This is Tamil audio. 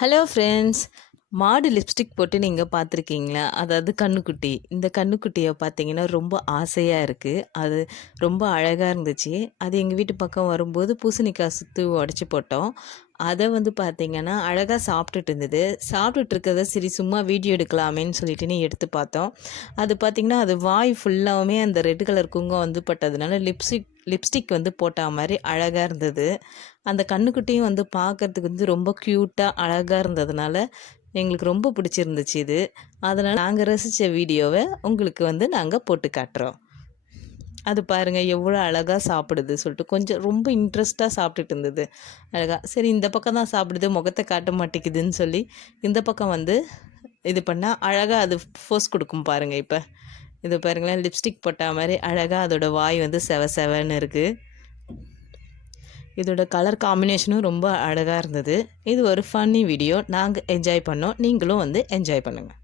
Hello friends. மாடு லிப்ஸ்டிக் போட்டு நீங்கள் பார்த்துருக்கீங்களா? அதாவது கன்னுக்குட்டி. இந்த கன்னுக்குட்டியை பார்த்தீங்கன்னா ரொம்ப ஆசையாக இருக்குது. அது ரொம்ப அழகாக இருந்துச்சு. அது எங்கள் வீட்டு பக்கம் வரும்போது பூசணிக்காய் சுற்றி உடச்சி போட்டோம். அதை வந்து பார்த்திங்கன்னா அழகாக சாப்பிட்டுட்டு இருந்தது. சாப்பிட்டுட்டு இருக்கிறத சரி சும்மா வீடியோ எடுக்கலாமேன்னு சொல்லிட்டு நீ எடுத்து பார்த்தோம். அது பார்த்திங்கன்னா அது வாய் ஃபுல்லாகவுமே அந்த ரெட் கலர் குங்குமம் வந்து பட்டதுனால லிப்ஸ்டிக் வந்து போட்ட மாதிரி அழகாக இருந்தது. அந்த கன்னுக்குட்டியும் வந்து பார்க்கறதுக்கு வந்து ரொம்ப க்யூட்டாக அழகாக இருந்ததுனால எங்களுக்கு ரொம்ப பிடிச்சிருந்துச்சு இது. அதனால் நாங்கள் ரசித்த வீடியோவை உங்களுக்கு வந்து நாங்கள் போட்டு காட்டுறோம். அது பாருங்கள் எவ்வளோ அழகாக சாப்பிடுது சொல்லிட்டு கொஞ்சம் ரொம்ப இன்ட்ரெஸ்ட்டாக சாப்பிட்டுட்டு இருந்தது அழகாக. சரி இந்த பக்கம் தான் சாப்பிடுது, முகத்தை காட்ட மாட்டேங்குதுன்னு சொல்லி இந்த பக்கம் வந்து இது பண்ணால் அழகாக அது ஃபோர்ஸ் கொடுக்கும் பாருங்கள். இப்போ இது பாருங்களேன், லிப்ஸ்டிக் போட்ட மாதிரி அழகாக அதோடய வாய் வந்து செவ செவன்னு இருக்குது. இதோட கலர் காம்பினேஷனும் ரொம்ப அழகாக இருந்தது. இது ஒரு ஃபன்னி வீடியோ. நாங்கள் என்ஜாய் பண்ணோம். நீங்களும் வந்து என்ஜாய் பண்ணுங்கள்.